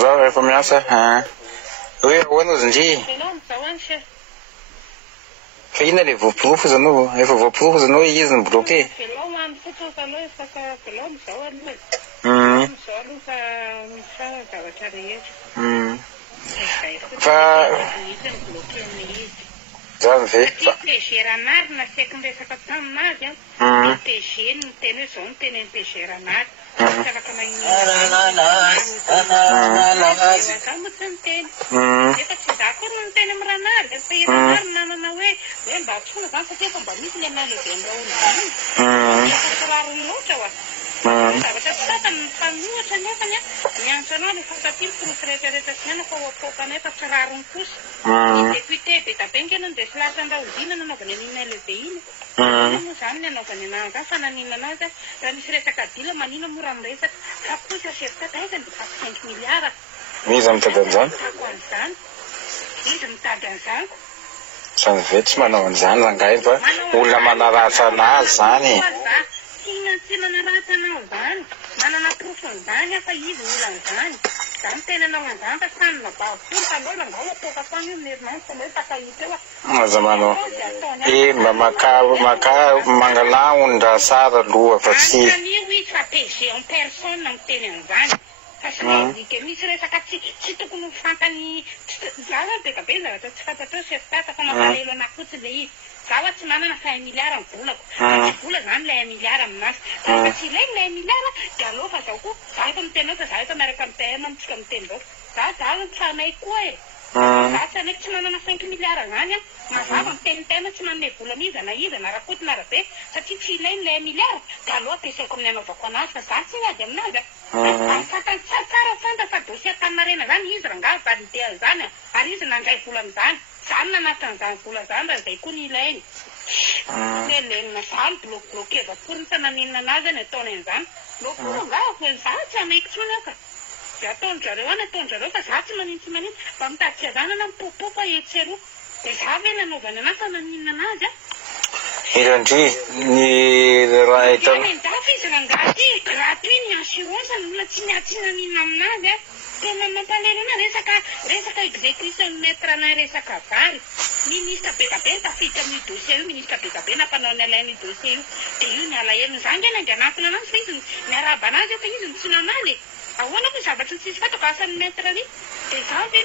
Zaho efa miasa. Hoe ahoana ozy ndry? Fa ina le voapirofo zanao? Efa voapirofo zanao izy ny bloqué? Fa zany ve PG-ranary nasiako miresaka taminazy PG no teny hoe zao no teny ny PG-ranary afaka magninomotsy ny teny efa tsy zako no ny teny amin'ny ranary fa i ranary nanana hoe mba atsona zany satria efa mba misy le maileve andrahoana efa loatra oa zavatra tsy tatany mifanohitra nefany miantso anao le fatatilo pirofo rehetrarehetra tsy miana fa hoapoka nefa tsy rarony kosa député be tabengy no ndesy lasa andrahodina nanaovany an'iny maileve iny moa zany ny anaovany anazy fa nanina anazy raha misy resaka dila manina mora miresaka fa kosa seritata aizany de 5 milliards izy mitady an'izany an'izany izy mitady an'izany zany ve tsy manao an'izany rangahy fa olona manaratra anazy zany tsy manaratra anao zany manana profo an'izany fa izy mila an'izany zany tena anao an'izany fa samy nabavolo taloha ngao apoka foana io nerinandro hoe takahita eo aza manao mba maka mangalahondra sara aloha fa tsy anio izy fa PG en personne no miteny an'izany fa sy maindika misy resaka tsy tokony fantany zaho be be zavatra tsy fantatro seritata fa mampalelo anahy fotsiny le izy zaho tsy manana fa 1 milliard ny volako tsy vola zany le 1 milliard aminazy fa tsy ilainy le 1 milliard de aleo fa zaho koa zaho efa miteny ao fa zaho efa miaraka mitena mitsika miteny zao zaho tsanay koa e zaho tsanay tsy manana 5 milliard zany a mazava mitenitena tsy manome vola miza na iza na rakoty na rabe satria tsy ilainy le 1 milliard de aleo ampiasaiko amin'ny anaovako anazy fa zaho tsy miady aminazy fantany tsara fanta fa dosia tamarena zany izy rangahy validé zany ary izy nandray vola am'izany zany nanatin'izany vola zany raha zay koa ny ilainy lenina zany bloqué vaporiny fa naninona anazy any ataony an'izany lokolo ngao zaho tsy amaiko tsony aka de ataon'jareo any ataon'jareo fa zaho tsy manino fa mitady tsy azanana mipopoka etseroa de zaho ve nanaovany anazy fa naninona anazy irandry ny raha hitany dafa izy rangahy gratuit ny assurance ny olona tsy naninona aminazy tena mampalelo ana resaka exécution maître ana resaka vary ministre betabe tafiditra amin'ny dossier io ministre betabe nampanao ny alainy dossier io de io ny alahelo zany gena de anatona anazy fa izy miaraba anazy fa izy tsy nanaly ahoana koa zavatra tsy fatako asan'ny maître ry de zany ve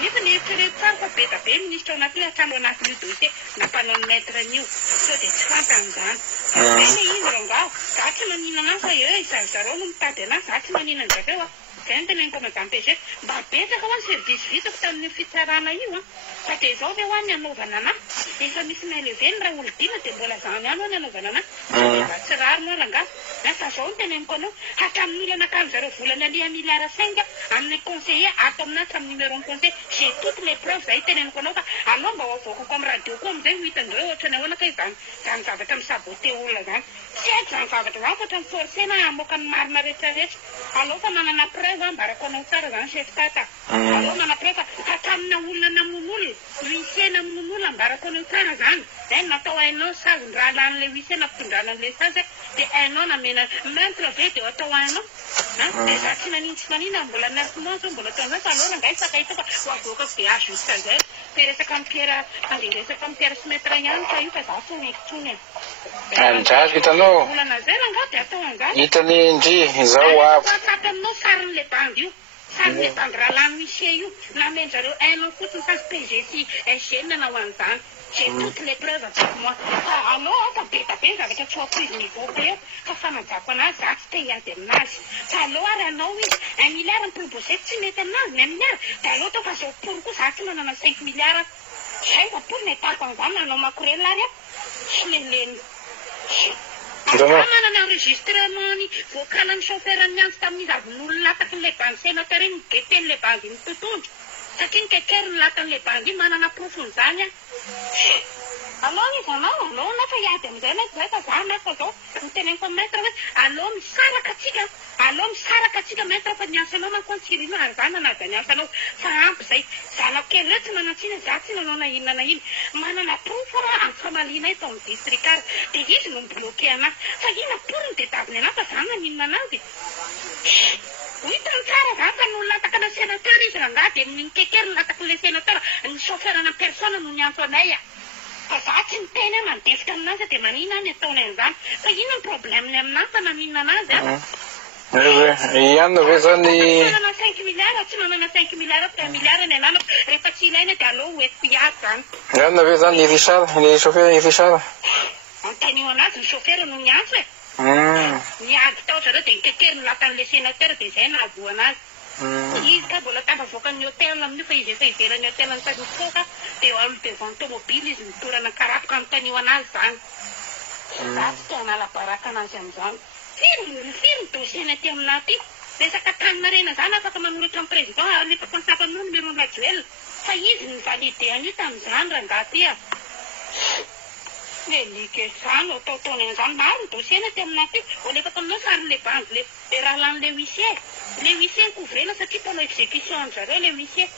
nefa ny eritrereto tsara fa betabe ministre anaty atrano anatin'io dossier nampanao ny maître an'io so de tsy fantan'izany eny izy rangaho za tsy manina anazy fa e zareo no mitady anazy za tsy manina ny zareo zany teneniko madame PG mba betsaka ho any service vitako tamin'ny fitsarana io fa de zao ve ho any anaovana anahy efa misy maileveny raha olodina de mbola zany any ho any anaovana anahy mba tsy rary moa rangahy fa zao no teneniko anao hatramin'ny olana akany zareo volana alia milliard 5 amin'ny conseiller ato aminazy amin'ny numéro ny conseil j'ai toutes les preuves zay teneniko anao fa alao mba hoavoakako amin'ny radio koa amizay ho hitandreo ohatrany ahoana ka zany zavatra misabote olona zany tsy haiko zany zavatra zany fatra miforcé na amoaka ny marina rehetrarehetra alao fa manana preuve mbarako anao tsara zany chef tata alao mana preuve hatramina olona namon'olona huissier namon'olona mbarako anao tsara zany zay natao hainao sazy raha lan'le huissier nafitondrana an'le sazy de hainao namena maintre ve de atao hainao de za tsy manina mbola mercement zao mbola taon'izay fa alao rangay sakahita fa hoavoaka VH jusqu'à zay fe resaka ampiera resaka ampiera sy maître ihany ka io fa za tsy mety tsony andrazo hitanao volana zay rangaha de atao an'izany hitany ndry izao avy tapy aminao sarin'le bangy io sarin'le bangy raha lany huissier io namenjareo hainao fotsiny sazy PG sy SG nanao an'izany j'ai toutes les preuves avec moi alao fa betabe zavatra tsy hoaprizy niveau be fa fanajako anazy za tsy te hiady aminazy fa alao ary anao izy 1 milliard ny proposé tsy mety aminazy ny 1 milliard de alao tao fa zao pour koa za tsy manana 5 milliard zay va pour netako an'izany nanao makorely ary tsy leleny manana enregistrement ny vocal ny chauffeur niantso tamin'izy avy n'olona lataky n'le bangy sénateur iny geten'le bangy ny totondro satria ny kekery ny latan'le bangy iny manana profony zany Allo izy anao, allo nefa hiady amin'izay zay fa za nefa zao niteneniko amin'ny maître hoe allo misaraka atsika, allo misaraka atsika maître fa ny asanao manko antsirino ary za nanaja ny asanao fa ampy zay zanako kely hoe tsy manatsina za tsy nanao na inona na iny manana profo raha amin'ny famaliana eto amin'ny district ary dia izy no mibloqué anahy fa ina porony dia daviny anahy fa za naninona anazy hitany tsara za fa no lataka na sénateur izy rangaha dia mikekery lataka le sénateur ny chauffeur na personne no niantso anay fa za tsy miteny hoe mandefitra aminazy dia manina ny ataony an'izany fa ina ny problemeny aminazy fa naninona anazy ihany ve zany manana 5 milliards tsy manana 5 milliards 3 milliards ny ananako rehefa tsy ilaina dia allo hoentiko hiady zany ihany ve zany Richard ny chauffeur Richard anteny eo anazy ny chauffeur no niantso e niady tao zareo dia nikekery ny latan'le sénateur dia izay nahazo anazy izy ka mbola tambavoakan'ny hôtel amin'io fa izy efa ivelany hôtel ny tanifoka dia eo amin'ny devant tomobile izy mitorana karapoka amin'tany eo anazy zany za tsy tena alabaraka anazy amin'izany firy ny dossier-ny aty aminahy ty resaka tanina rena zany afaka manoratra amin'ny président alefako ny sapan'io numéro la joel fa izy ny validéan'io tamin'izany rangaha ty a nelike zany ataotaony an'izany maro ny dossier-ny aty aminahy ty olefako aminao sarin'le bandy le raha lan'le huissier le huissier nikovrena satria mpanao exécution an'zareo le huissier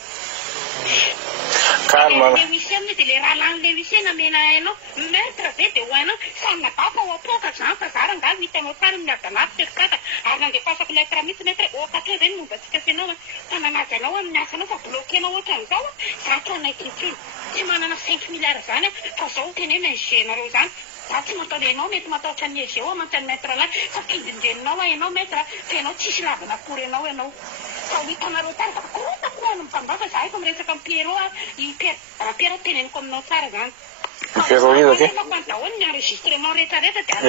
le huissier amin'io dia le raha lan'le huissier namena hainao meurtre ve dia ho hainao samina bapa ho apoaka zany fa za rangaha vitanao tsara miadanary serikata ary nandefasako lettre mihitsy mety hoe okatra zany momba tsika fianao fa nanaja anao amin'ny asanao fa bloquénao ohatra an'izao za to anaikytsiny tsy manana 5 milliards zany fa zao teny hoe nagenareo zany za tsy mataolenao mety mataotra ny egeo mantany maître lahy fa kidindreninao hainao maître fa ianao tsisy lavana akory anao ianao fa hitanareo tsara fa korotako no mitambaka za efa miresaka amin'ny Pierrot Pierrot teneniko aminao tsara zany Pierrot izy aty daholo ny enregistrement rehetrarehetra dia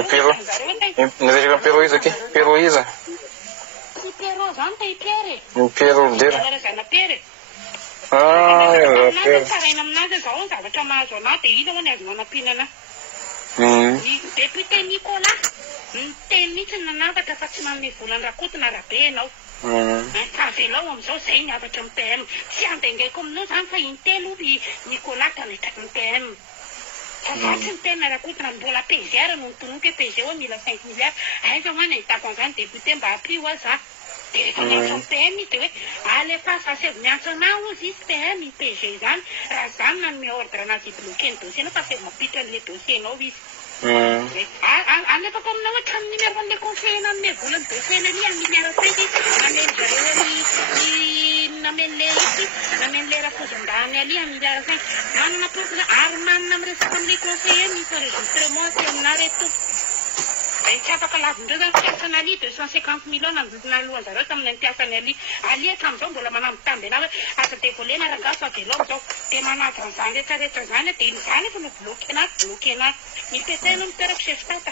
niresaka Pierrot izy aty Pierrot izy tsy Pierrot zany te Pierre Pierrot dera zana Pierre tsaraina aminazy zao zavatra mahazo anahy dia ina ho ny azo manampiana anahy député Nicolas niteny mihitsy nanavatra fa tsy manome volany rakotina rabe ianao favelao amin'izao zay ny avatra amin'ny PM tsy andengaiko aminao zany fa intelo Nicolas tanetraky ny PM fa za tsy miteny rakotina mbola PGR no nitonoko hoe PG hoe mila 5 milliards aiza hoany ahitako an'izany député mba apio a za dia rehefa miantso amin'ny PM izy dia hoe alefa sasevy miantso anao ozy izy PM i PG zany raha zany nanome ordre anazy ibloqué ny dossier anao fa sevy mampitra an'le dossier anao izy alefako aminao ohatra amin'ny numéro an'le conseiller nanome volany dossier nali amin'ny milliard 5 nameny zareo namen'le rafozondany ali amin'ny milliard 5 manana profil ary manana amin'ny resaka amin'le conseiller misy enregistrement sy amina reto tsy afaka lavindreo zany fiasany ali 250 millions nanodidina alohan zareo tamin'ny mpiasany ali hatramin'izao mbola manambitamby anahy hoe aza devolena rangaha fa velao amin'izao dia manaja an'izany rehetrarehetra zany dia izany efa nobloqué anazy nipetainao miterako chef tata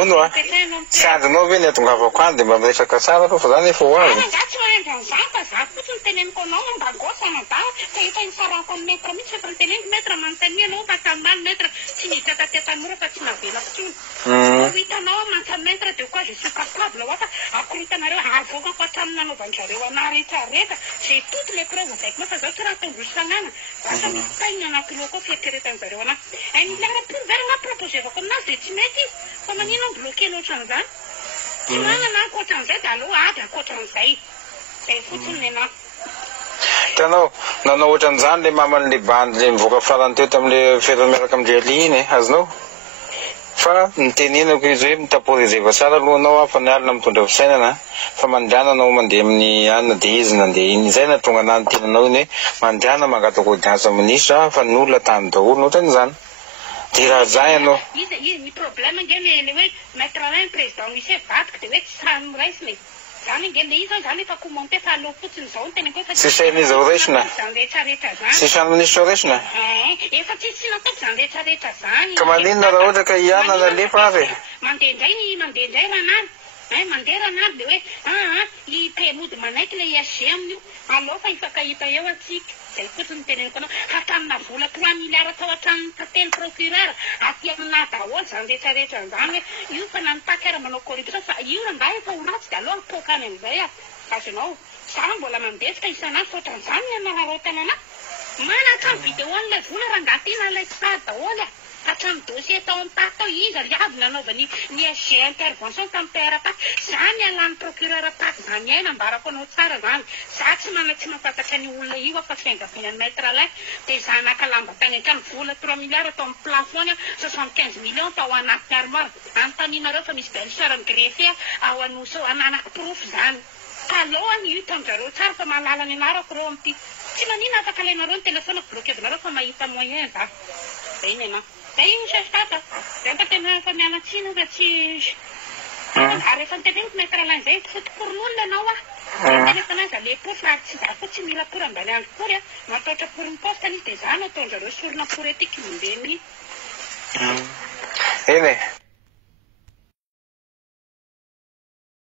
ono a tsy andrinao ve ny atongavako any dia mba miresaka tsara aloha fa zany efa ho azy za tsy mahandro an'izany fa za fotsiny teneniko anao mba gosana da fa efa nisarako amin'ny maître mihitsy efa niteneniko maître manontany anao fa tamaly maître tsy niditra tanora fa tsy navela fotsiny hitanao mantany maître dia koa je suis capable oa fa akoritanareo avokako hatramin'ny nanaovan'zareo anahy rehetrarehetra j'ai toutes les preuves avec moi fa zao tsy raha tondroso sanana za fa misy tainy anakiloha koa fieritreretan'zareo anahy ay milliard pour verina proposevako aminazy dia tsy mety izy fa manino an bloqué loatran'izany tsy manana ankoatran'izay dia aloha ady ankoatran'izay zay fotsiny ny anahy hitanao nanao ohatran'izany le maman'le bandy le mivoaka farany teo tamin'le ferany miaraka amin'le ali iny azonao fa nitenenako izy hoe mitaporizeva tsara alohanao fa nialina mitondra fisainana fa mandehana anao mandeha amin'ny anina dia izy nandeha iny izay na tonga na nytenanao iny hoe mandehana mangataka audience ministre fa ny olona tany daholo nohatran'izany dia raha zay ianao izy ny problème nge le hoe maître alain président huissier vadika dia hoe tsy sahany miraisina zany nge le izy zany efa commenté fa aloha fotsiny izao ny tenako efa tsy sain'izy ho raisina zany rehetrarehetra zany tsy sany ministre raisina efa tsy nataoko zany rehetrarehetra zany ka maninona raha ohatra ka hiana nalefa avy mandeha indray ranany mandeha ranany dia hoe ipemody manaiky le ISG amin'io aloha fa ifakahita eo atsika zay fotsiny teneniko anao hatramina vola 3 milliards atao hatramin'ny tateny procureur aty amina daholo zany rehetrarehetra zany hoe io fa nanitaky ara manao corruption fa io rangaha efa ho ratsy dia aloha mitokany amin'izay azonao za mbola mandesika isanandro foatran'izany ny anararotana anahy mana hatramy vidéo an'ilay vola rangaha ty nalaiko tsara daholo hatrany dossier tao amin'ny tany tao izy ry avy nanaovany ny SG intervention tamin'ny PRK zany alan'ny procureur taty zany aina ambarako anao tsara zany za tsy mafatatra ny olona io fa fiangavian'ny maître lay dia za naka lamba tany an-trano vola 3 milliards tao amin'ny plafond 75 millions tao anaty armoire antaninareo fa misy belle-sœur amin'ny greffe ao anoso ananako proof zany talohany io tamin'izareo tsara fa mahalala ny anarako reo amin'ity tsy manina afaka alainareo ny telefonako bloquevinareo fa mahita moyen za zay ny ana zay io sasitata zay mba tena fa mianatsina fa tsy rehefa niteneniko maître lain zay fotokoron'olona anao telefonazy alepo fa tsy za fo tsy mila pory ambany andro pory mataotra pory ny poste izy dia za nataon'zareo sorona pory etiky mindeny eny e